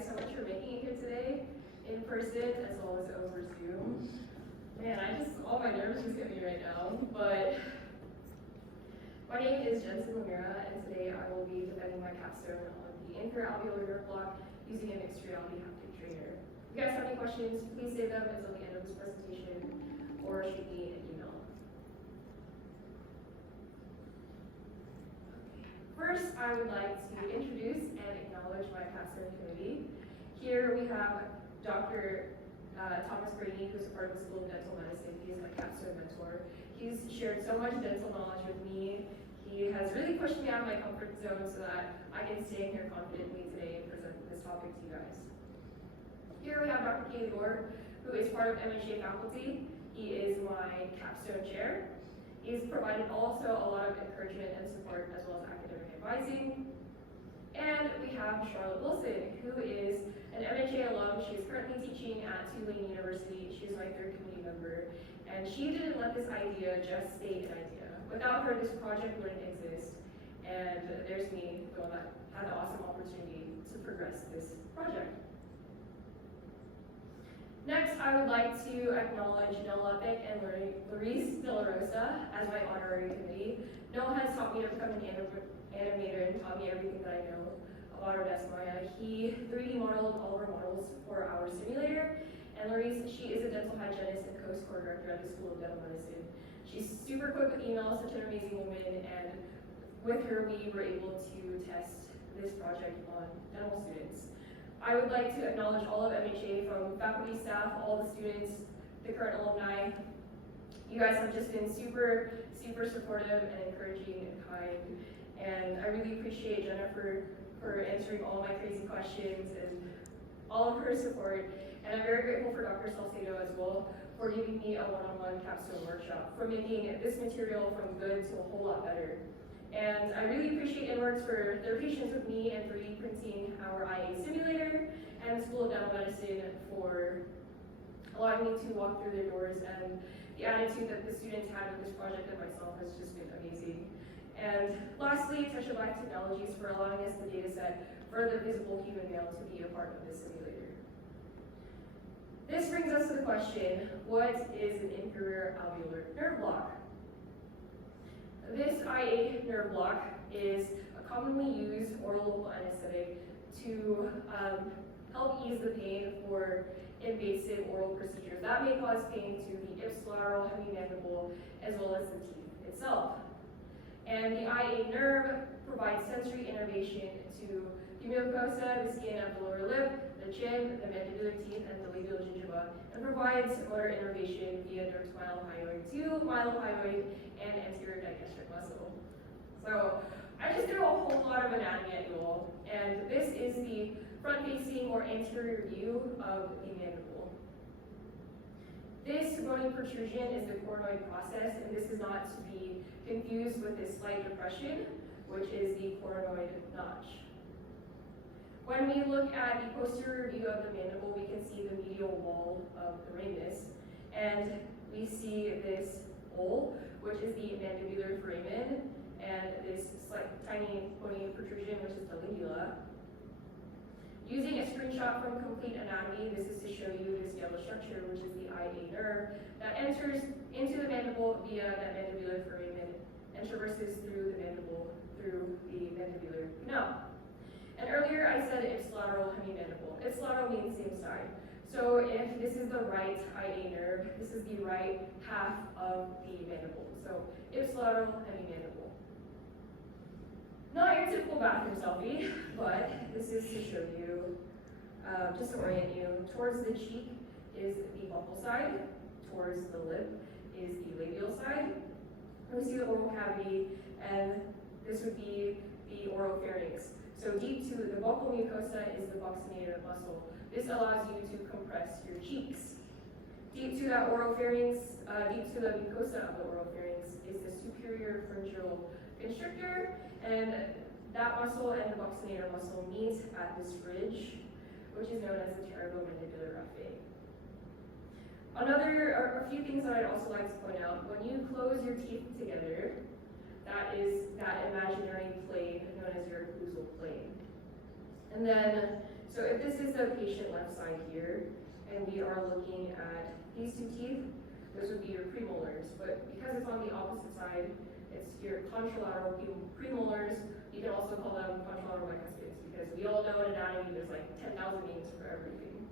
guys so much for making it here today, in person as well as over Zoom. Man, all my nerves just hit me right now, but my name is Jensen Lamira, and today I will be defending my capstone on the Inferior alveolar nerve block using a mixed reality haptic trainer. If you guys have any questions, please save them until the end of this presentation, or shoot me an email. First, I would like to introduce and acknowledge my capstone committee. Here we have Dr. Thomas Brady, who's a part of the School of Dental Medicine. He is my capstone mentor. He's shared so much dental knowledge with me. He has really pushed me out of my comfort zone so that I can stand here confidently today and present this topic to you guys. Here we have Dr. Alveolar, who is part of MHA faculty. He is my capstone chair. He's provided also a lot of encouragement and support as well as academic advising. And we have Charlotte Wilson, who is an MHA alum. She is currently teaching at Tulane University. She's my third committee member. And she didn't let this idea just stay an idea. Without her, this project wouldn't exist. And there's me, the one that had the awesome opportunity to progress this project. Next, I would like to acknowledge Noah Lepic and Luis De La Rosa as my honorary committee. Noah has taught me to become an animator and taught me everything that I know about Odessa Maya. He 3D modeled all of our models for our simulator. And Luis, she is a dental hygienist and co-score director at the School of Dental Medicine. She's super quick with emails, such an amazing woman, and with her we were able to test this project on dental students. I would like to acknowledge all of MHA, from faculty, staff, all the students, the current alumni. You guys have just been super supportive and encouraging and kind. And I really appreciate Jennifer for answering all my crazy questions and all of her support. And I'm very grateful for Dr. Salcedo as well for giving me a one-on-one capstone workshop, for making this material from good to a whole lot better. And I really appreciate Inworks for their patience with me and for reprinting our IA simulator, and the School of Dental Medicine for allowing me to walk through their doors. And the attitude that the students had with this project and myself has just been amazing. And lastly, Touch of Life Technologies for allowing us the data set for the visible human male to be a part of this simulator. This brings us to the question, what is an inferior alveolar nerve block? This IA nerve block is a commonly used oral local anesthetic to help ease the pain for invasive oral procedures that may cause pain to the ipsilateral hemimandible as well as the teeth itself. And the IA nerve provides sensory innervation to the mucosa, the skin of the lower lip, the chin, the mandibular teeth, and the labial gingiva, and provides motor innervation via direct mylohyoid to mylohyoid and anterior digastric muscle. So I just threw a whole lot of anatomy at you all, and this is the front-facing or anterior view of the mandible. This bony protrusion is the coronoid process, and this is not to be confused with this slight depression, which is the coronoid notch. When we look at the posterior view of the mandible, we can see the medial wall of the ramus, and we see this hole, which is the mandibular foramen, and this tiny bony protrusion, which is the lingula. Using a screenshot from Complete Anatomy, this is to show you the skeletal structure, which is the IA nerve, that enters into the mandible via that mandibular foramen and traverses through the mandible through the mandibular canal. And earlier I said ipsilateral hemimandible. Ipsilateral means same side. So if this is the right IA nerve, this is the right half of the mandible. So ipsilateral hemimandible. Not your typical bathroom selfie, but this is to show you, just to orient you. Towards the cheek is the buccal side. Towards the lip is the labial side. We see the oral cavity, and this would be the oropharynx. So deep to the buccal mucosa is the buccinator muscle. This allows you to compress your cheeks. Deep to that oropharynx, deep to the mucosa of the oropharynx is the superior pharyngeal constrictor, and that muscle and the buccinator muscle meet at this ridge, which is known as the pterygomandibular raphe. A few things that I'd also like to point out: when you close your teeth together, that is that imaginary plane known as your occlusal plane. And then So if this is the patient left side here, and we are looking at these two teeth, those would be your premolars. But because it's on the opposite side, it's your contralateral premolars. You can also call them contralateral bicuspids, because we all know in anatomy there's like 10,000 names for everything.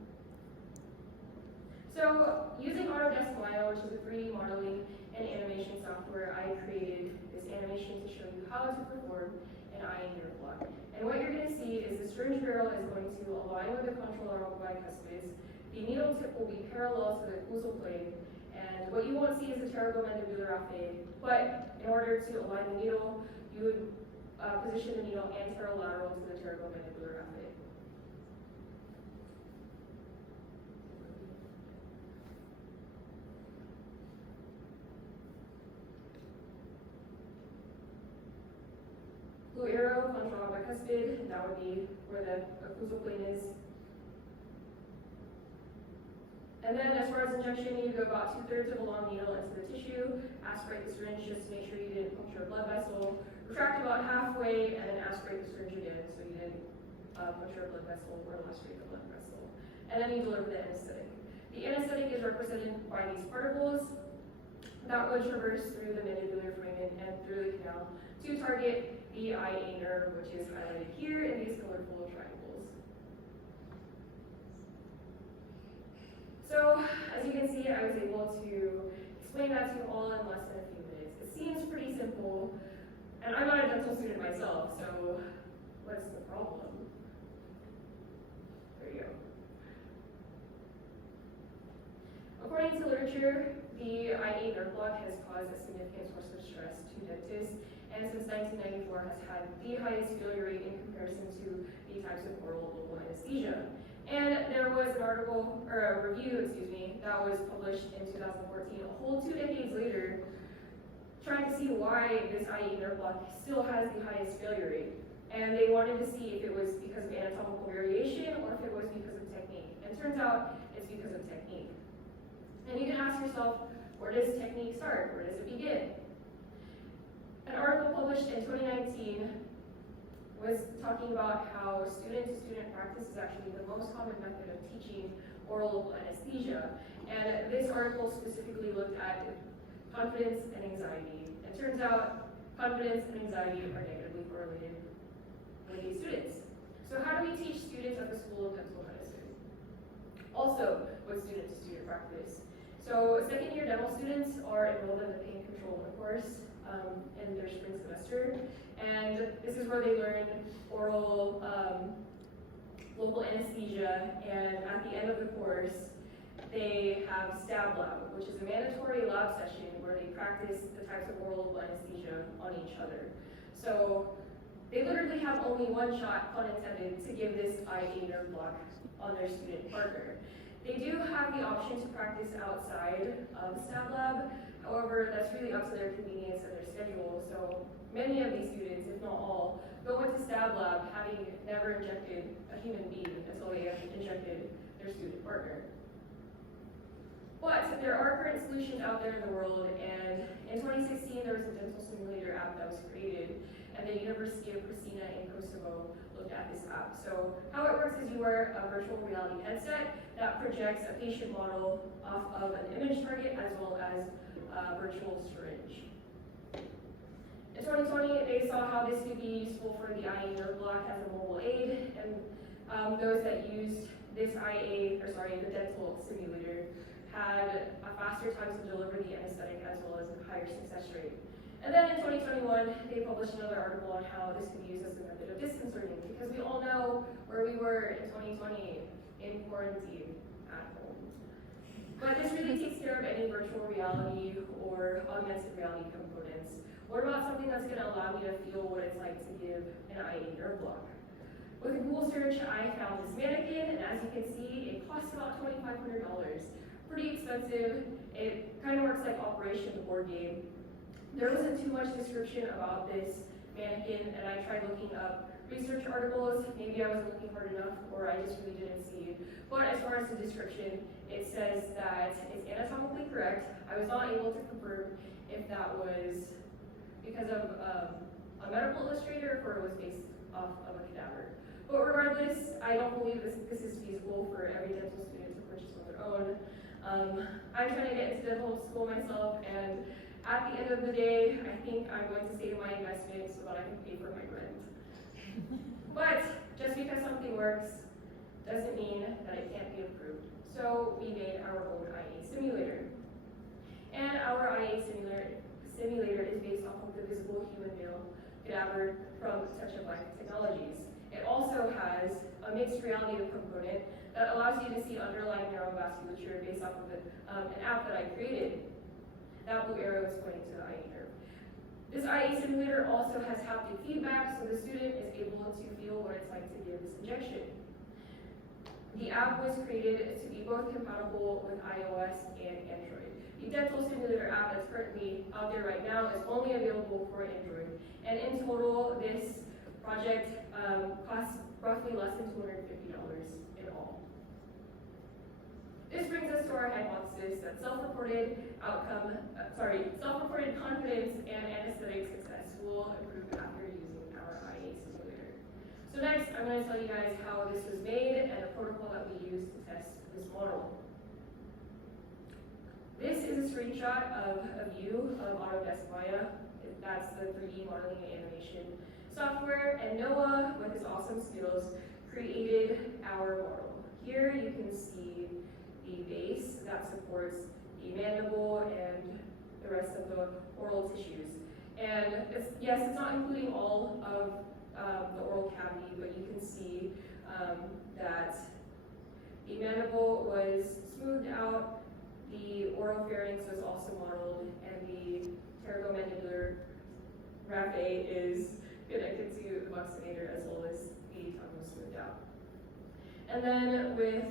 So using Autodesk Maya, which is a 3D modeling and animation software, I created this animation to show you how to perform an eye and ear block. And what you're going to see is the syringe barrel is going to align with the contralateral bicuspids. The needle tip will be parallel to the occlusal plane. And what you won't see is the pterygomandibular raphe. But in order to align the needle, you would position the needle anterolateral to the pterygomandibular raphe. Blue arrow, contralateral bicuspid, that would be where the occlusal plane is. And then as far as injection, you go about 2/3 of a long needle into the tissue, aspirate the syringe just to make sure you didn't puncture a blood vessel, retract about halfway, and then aspirate the syringe again so you didn't puncture a blood vessel or lacerate the blood vessel. And then you deliver the anesthetic. The anesthetic is represented by these particles that would traverse through the mandibular foramen and through the canal to target the IA nerve, which is highlighted here in these colorful triangles. So, as you can see, I was able to explain that to you all in less than a few minutes. It seems pretty simple, and I'm not a dental student myself, so what's the problem? There you go. According to literature, the IA nerve block has caused a significant source of stress to dentists, and since 1994 has had the highest failure rate in comparison to the types of oral local anesthesia. And there was an article, or a review, that was published in 2014, a whole 2 decades later, trying to see why this IA nerve block still has the highest failure rate. And they wanted to see if it was because of anatomical variation or if it was because of technique. And it turns out it's because of technique. And you can ask yourself, where does technique start? Where does it begin? An article published in 2019 was talking about how student-to-student practice is actually the most common method of teaching oral local anesthesia. And this article specifically looked at confidence and anxiety. And it turns out confidence and anxiety are negatively correlated with these students. So how do we teach students at the School of Dental Medicine? Also with student-to-student practice. So second-year dental students are enrolled in the pain control course in their spring semester, and this is where they learn oral local anesthesia, and at the end of the course they have stab lab, which is a mandatory lab session where they practice the types of oral local anesthesia on each other. So they literally have only one shot, pun intended, to give this IA nerve block on their student partner. They do have the option to practice outside of the stab lab. However, that's really up to their convenience and their schedule. So many of these students, if not all, go into stab lab having never injected a human being until they have injected their student partner. But there are current solutions out there in the world, and in 2016 there was a dental simulator app that was created, and the University of Pristina in Kosovo looked at this app. So how it works is you wear a virtual reality headset that projects a patient model off of an image target as well as a virtual syringe. In 2020, they saw how this could be useful for the IA nerve block as a mobile aid, and those that used this the dental simulator had a faster time to deliver the anesthetic as well as a higher success rate. And then in 2021, they published another article on how this could be used as a method of distance learning, because we all know where we were in 2020, in quarantine at home. But this really takes care of any virtual reality or augmented reality components. What about something that's going to allow me to feel what it's like to give an IA nerve block? With a Google search, I found this mannequin, and as you can see, it costs about $2,500. Pretty expensive. It kind of works like Operation the board game. There wasn't too much description about this mannequin, and I tried looking up research articles. Maybe I wasn't looking hard enough, or I just really didn't see it. But as far as the description, it says that it's anatomically correct. I was not able to confirm if that was because of a medical illustrator or it was based off of a cadaver. But regardless, I don't believe this is feasible for every dental student to purchase on their own. I'm trying to get into dental school myself, and at the end of the day, I think I'm going to save my investment so that I can pay for my rent. But just because something works doesn't mean that it can't be improved. So we made our own IA simulator. And our IA simulator is based off of the visible human male cadaver from touch-of-life technologies. It also has a mixed reality component that allows you to see underlying neurovasculature based off of an app that I created. That blue arrow is pointing to the IA nerve. This IA simulator also has haptic feedback, so the student is able to feel what it's like to give this injection. The app was created to be both compatible with iOS and Android. The dental simulator app that's currently out there right now is only available for Android. And in total, this project costs roughly less than $250 in all. This brings us to our hypothesis that self-reported confidence and anesthetic success will improve after using our IA simulator. So next, I'm going to tell you guys how this was made and the protocol that we used to test this model. This is a screenshot of a view of Autodesk Maya. That's the 3D modeling and animation software, and Noah, with his awesome skills, created our model. Here you can see the base that supports the mandible and the rest of the oral tissues. And it's not including all of the oral cavity, but you can see that the mandible was smoothed out, the oropharynx was also modeled, and the pterygomandibular raphe is connected to the buccinator as well as the tongue was smoothed out. And then with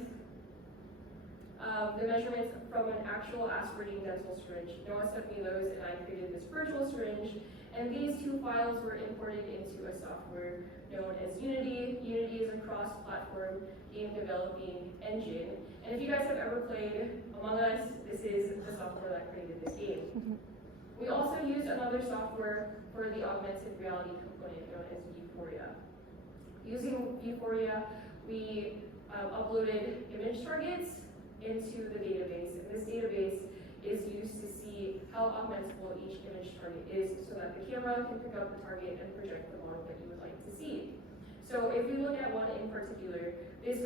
the measurements from an actual aspirating dental syringe, Noah sent me those and I created this virtual syringe, and these two files were imported into a software known as Unity. Unity is a cross-platform game developing engine, and if you guys have ever played Among Us, this is the software that created this game. We also used another software for the augmented reality component known as Euphoria. Using Euphoria, we uploaded image targets into the database, and this database is used to see how augmentable each image target is so that the camera can pick up the target and project the model that you would like to see. So if we look at one in particular, this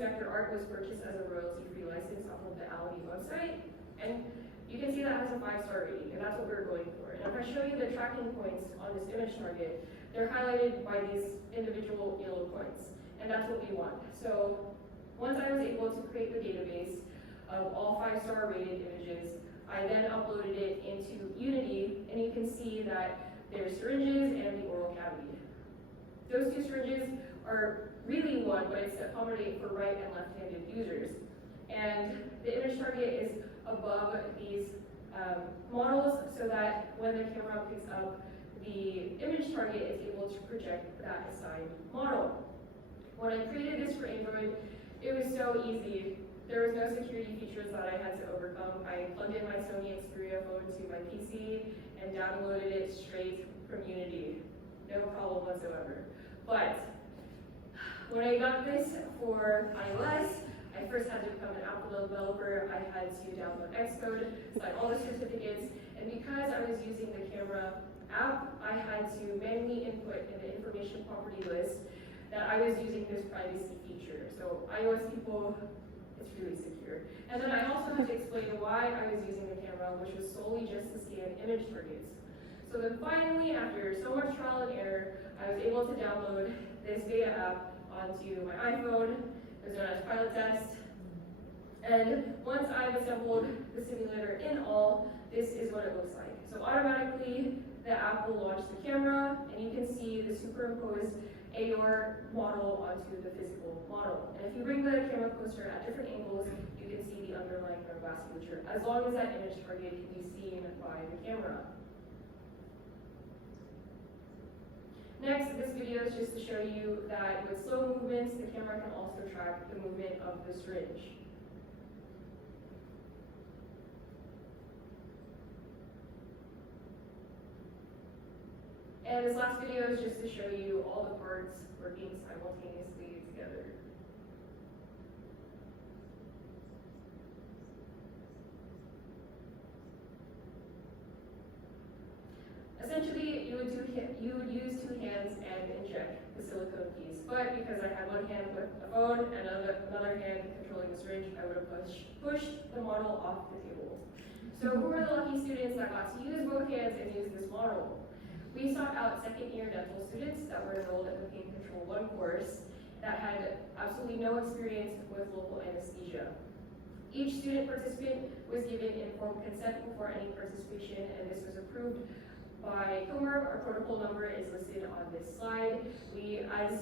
vector art was purchased as a royalty-free license off of the Alveolar website, and you can see that has a 5-star rating, and that's what we're going for. And if I show you the tracking points on this image target, they're highlighted by these individual yellow points, and that's what we want. So once I was able to create the database of all 5-star rated images, I then uploaded it into Unity, and you can see that there's syringes and the oral cavity. Those two syringes are really one, but it's to accommodate for right and left-handed users. And the image target is above these models so that when the camera picks up the image target, it's able to project that assigned model. When I created this for Android, it was so easy. There was no security features that I had to overcome. I plugged in my Sony Xperia phone to my PC and downloaded it straight from Unity. No problem whatsoever. But when I got this for iOS, I first had to become an Apple developer. I had to download Xcode, sign all the certificates, and because I was using the camera app, I had to manually input in the information property list that I was using this privacy feature. So iOS people, it's really secure. And then I also had to explain why I was using the camera, which was solely just to scan image targets. So then finally, after so much trial and error, I was able to download this data app onto my iPhone. It was known as Pilot Test. And once I've assembled the simulator in all, this is what it looks like. So automatically, the app will launch the camera, and you can see the superimposed AR model onto the physical model. And if you bring the camera closer at different angles, you can see the underlying neurovasculature, as long as that image target can be seen by the camera. Next, this video is just to show you that with slow movements, the camera can also track the movement of the syringe. And this last video is just to show you all the parts working simultaneously together. Essentially, you would use two hands and inject the silicone piece, but because I had one hand with a phone and another hand controlling the syringe, I would have pushed the model off the table. So who were the lucky students that got to use both hands and use this model? We sought out second-year dental students that were enrolled in the Pain Control 1 course that had absolutely no experience with local anesthesia. Each student participant was given informed consent before any participation, and this was approved by COMERB. Our protocol number is listed on this slide. We, as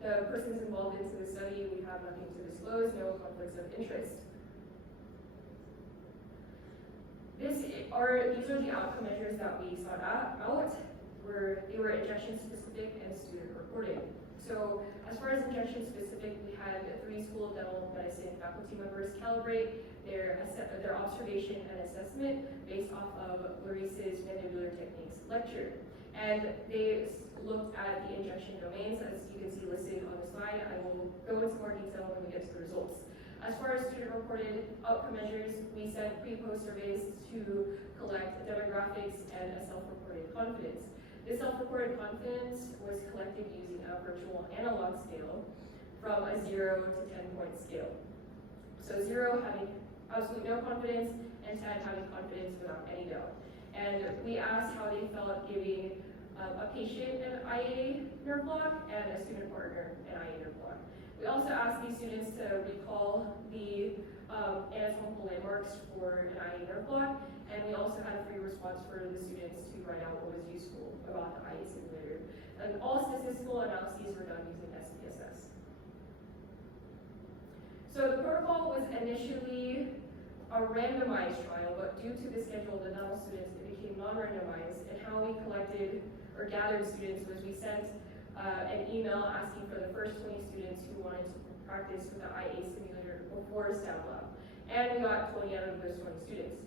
the persons involved into the study, we have nothing to disclose, no conflicts of interest. These are the outcome measures that we sought out. They were injection specific and student reported. So as far as injection specific, we had 3 School of Dental Medicine faculty members calibrate their observation and assessment based off of Clarice's mandibular techniques lecture. And they looked at the injection domains, as you can see listed on the slide. I will go into more detail when we get to the results. As far as student-reported outcome measures, we sent pre-post surveys to collect demographics and a self-reported confidence. This self-reported confidence was collected using a virtual analog scale from a 0 to 10-point scale. So 0 having absolutely no confidence, and 10 having confidence without any doubt. And we asked how they felt giving a patient an IA nerve block and a student partner an IA nerve block. We also asked these students to recall the anatomical landmarks for an IA nerve block, and we also had a free response for the students to write out what was useful about the IA simulator. And all statistical analyses were done using SPSS. So the protocol was initially a randomized trial, but due to the schedule of the dental students, it became non-randomized, and how we collected or gathered students was we sent an email asking for the first 20 students who wanted to practice with the IA simulator before stab lab. And we got 20 out of those 20 students.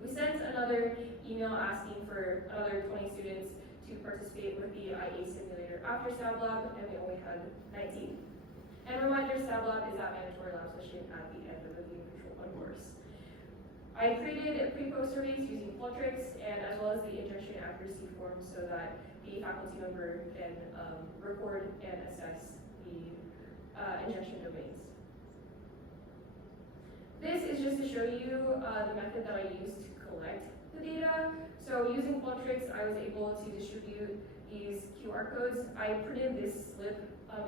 We sent another email asking for another 20 students to participate with the IA simulator after stab lab, and we only had 19. And reminder, stab lab is that mandatory lab session at the end of the Pain Control 1 course. I created pre-post surveys using Qualtrics and as well as the injection accuracy form so that the faculty member can record and assess the injection domains. This is just to show you the method that I used to collect the data. So using Qualtrics, I was able to distribute these QR codes. I printed this slip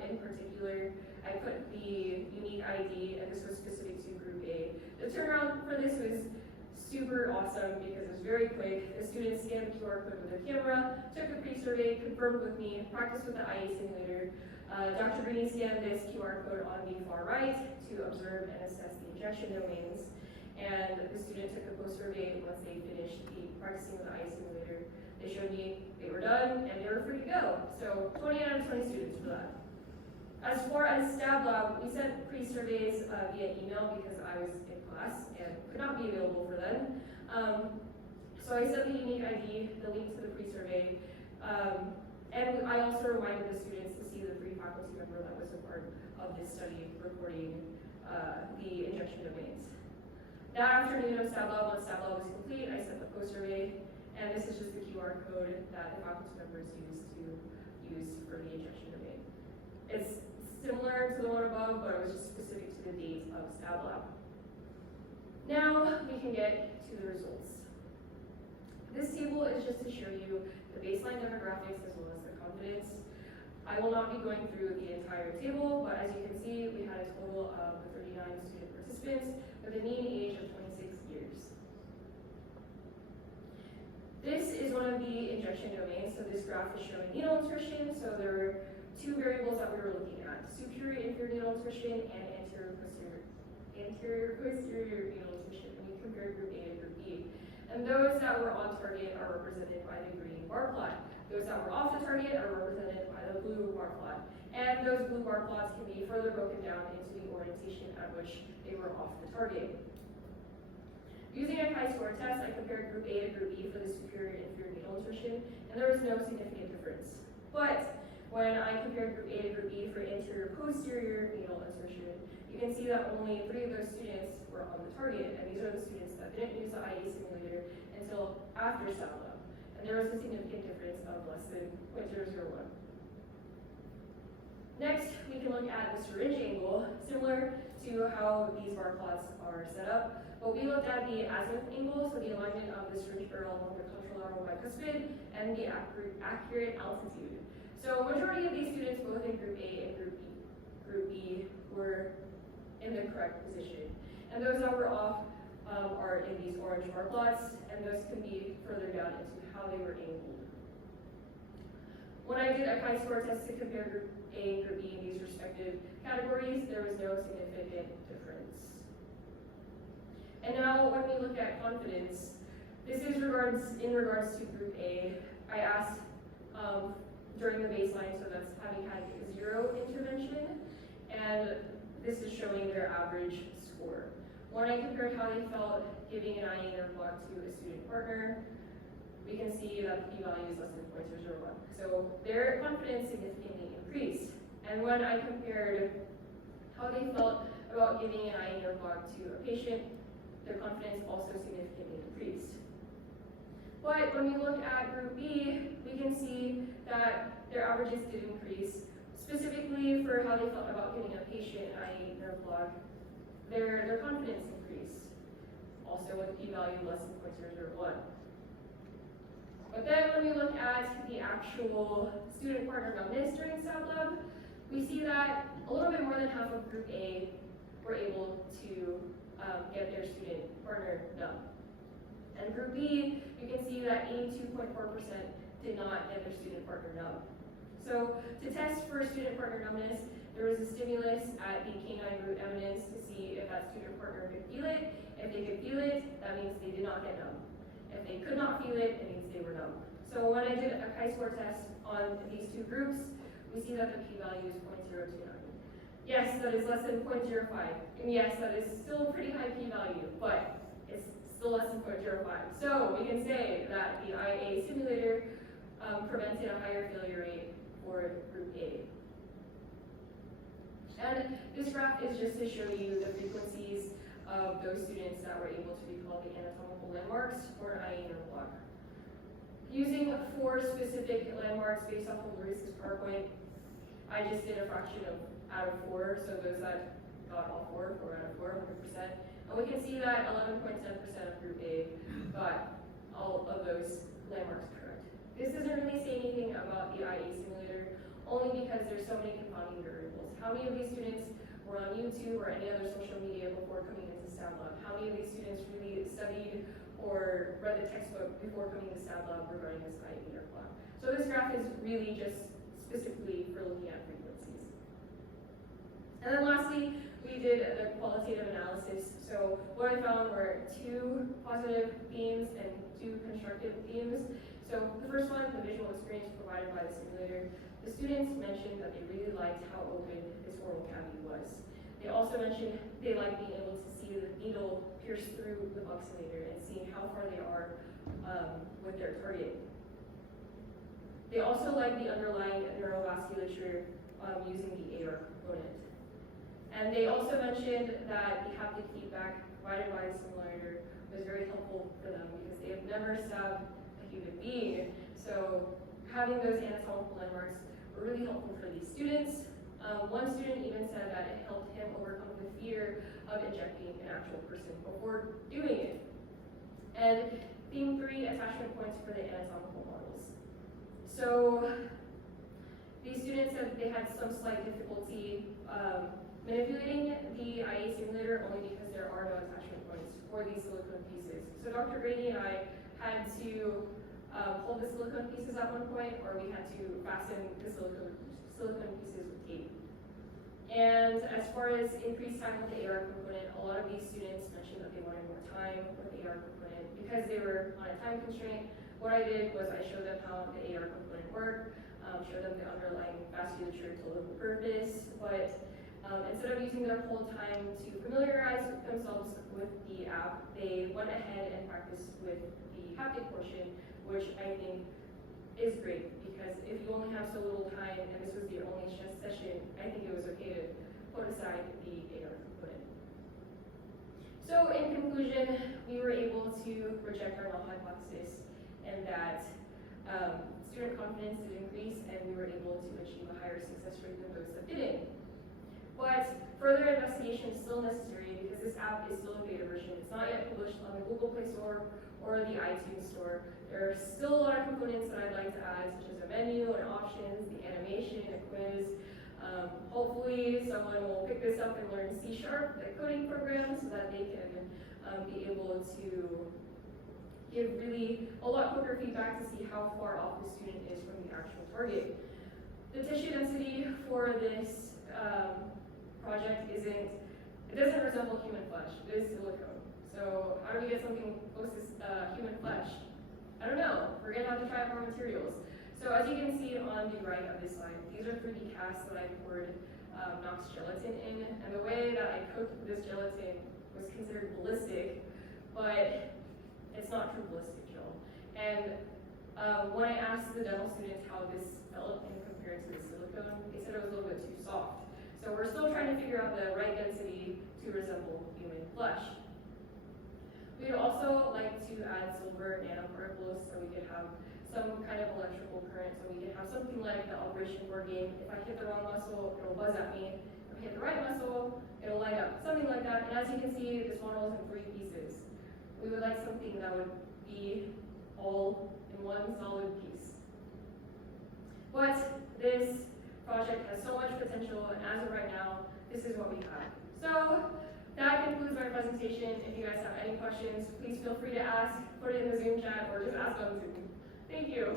in particular. I put the unique ID, and this was specific to Group A. The turnaround for this was super awesome because it was very quick. The students scanned the QR code with their camera, took the pre-survey, confirmed with me, practiced with the IA simulator. Dr. Greeny scanned this QR code on the far right to observe and assess the injection domains. And the student took the post-survey once they finished practicing with the IA simulator. They showed me they were done and they were free to go. So 20 out of 20 students for that. As far as stab lab, we sent pre-surveys via email because I was in class and could not be available for them. So I sent the unique ID, the link to the pre-survey, and I also reminded the students to see the 3 faculty member that was a part of this study recording the injection domains. That afternoon of stab lab, once stab lab was complete, I sent the post-survey, and this is just the QR code that the faculty members use for the injection domain. It's similar to the one above, but it was just specific to the date of stab lab. Now we can get to the results. This table is just to show you the baseline demographics as well as the confidence. I will not be going through the entire table, but as you can see, we had a total of 39 student participants with a mean age of 26 years. This is one of the injection domains, so this graph is showing needle insertion. So there were 2 variables that we were looking at, superior inferior needle insertion and anterior posterior needle insertion when you compare group A to group B. And those that were on target are represented by the green bar plot. Those that were off the target are represented by the blue bar plot. And those blue bar plots can be further broken down into the orientation at which they were off the target. Using a chi-score test, I compared group A to group B for the superior and inferior needle insertion, and there was no significant difference. But when I compared group A to group B for interior posterior needle insertion, you can see that only 3 of those students were on the target, and these are the students that didn't use the IE simulator until after stat lab. And there was a significant difference of less than 0.001. Next, we can look at the syringe angle, similar to how these bar plots are set up. But we looked at the azimuth angle, so the alignment of the syringe barrel along the contralateral bicuspid, and the accurate altitude. So majority of these students, both in group A and group B were in the correct position. And those that were off are in these orange bar plots, and those can be further down into how they were angled. When I did a chi-score test to compare group A and group B in these respective categories, there was no significant difference. And now when we look at confidence, this is in regards to group A. I asked during the baseline, so that's having had 0 intervention, and this is showing their average score. When I compared how they felt giving an IE nerve block to a student partner, we can see that the p-value is less than 0.001. So their confidence significantly increased. And when I compared how they felt about giving an IE nerve block to a patient, their confidence also significantly increased. But when we look at group B, we can see that their averages did increase. Specifically for how they felt about giving a patient IE nerve block, their confidence increased, also with a p-value less than 0.001. But then when we look at the actual student partner numbness during stat lab, we see that a little bit more than half of group A were able to get their student partner numb. And group B, you can see that 82.4% did not get their student partner numb. So to test for student partner numbness, there was a stimulus at the canine root eminence to see if that student partner could feel it. If they could feel it, that means they did not get numb. If they could not feel it, it means they were numb. So when I did a chi-score test on these 2 groups, we see that the p-value is 0.029. Yes, that is less than 0.05. And yes, that is still a pretty high p-value, but it's still less than 0.05. So we can say that the IA simulator prevented a higher failure rate for group A. And this graph is just to show you the frequencies of those students that were able to recall the anatomical landmarks for an IE nerve block. Using 4 specific landmarks based off of Larissa's PowerPoint, I just did a fraction of out of 4, so those that got all 4 out of 4, 100%. And we can see that 11.7% of group A got all of those landmarks correct. This doesn't really say anything about the IE simulator, only because there's so many confounding variables. How many of these students were on YouTube or any other social media before coming into stat lab? How many of these students really studied or read the textbook before coming to stat lab regarding this IE nerve block? So this graph is really just specifically for looking at frequencies. And then lastly, we did the qualitative analysis. So what I found were 2 positive themes and 2 constructive themes. So the first one, the visual experience provided by the simulator. The students mentioned that they really liked how open this oral cavity was. They also mentioned they liked being able to see the needle pierce through the buccinator and seeing how far they are with their target. They also liked the underlying neurovasculature using the AR component. And they also mentioned that the haptic feedback provided by the simulator was very helpful for them because they have never stabbed a human being. So having those anatomical landmarks were really helpful for these students. One student even said that it helped him overcome the fear of injecting an actual person before doing it. And theme 3, attachment points for the anatomical models. So these students said they had some slight difficulty manipulating the IE simulator only because there are no attachment points for these silicone pieces. So Dr. Grady and I had to hold the silicone pieces at one point, or we had to fasten the silicone pieces with tape. And as far as increased time with the AR component, a lot of these students mentioned that they wanted more time with the AR component because they were on a time constraint. What I did was I showed them how the AR component worked, showed them the underlying vasculature to local purpose, but Instead of using their whole time to familiarize themselves with the app, they went ahead and practiced with the haptic portion, which I think is great, because if you only have so little time and this was the only session, I think it was okay to put aside the AR component. So in conclusion, we were able to reject our null hypothesis, and that student confidence did increase, and we were able to achieve a higher success rate than those that didn't. But further investigation is still necessary, because this app is still a beta version. It's not yet published on the Google Play Store or the iTunes Store. There are still a lot of components that I'd like to add, such as a menu and options, the animation, a quiz. Hopefully someone will pick this up and learn C#, the coding program, so that they can be able to give really a lot quicker feedback to see how far off the student is from the actual target. The tissue density for this project it doesn't resemble human flesh. It is silicone. So how do we get something close to human flesh? I don't know. We're going to have to try out more materials. So as you can see on the right of this slide, these are 3D casts that I poured Knox gelatin in. And the way that I cooked this gelatin was considered ballistic, but it's not true ballistic gel. And when I asked the dental students how this felt and compared to the silicone, they said it was a little bit too soft. So we're still trying to figure out the right density to resemble human flesh. We'd also like to add silver nanoparticles so we could have some kind of electrical current, so we could have something like the Operation Board game. If I hit the wrong muscle, it'll buzz at me. If I hit the right muscle, it'll light up. Something like that. And as you can see, this model is in 3 pieces. We would like something that would be all in one solid piece. But this project has so much potential, and as of right now, this is what we have. So that concludes my presentation. If you guys have any questions, please feel free to ask, put it in the Zoom chat, or just ask on Zoom. Thank you.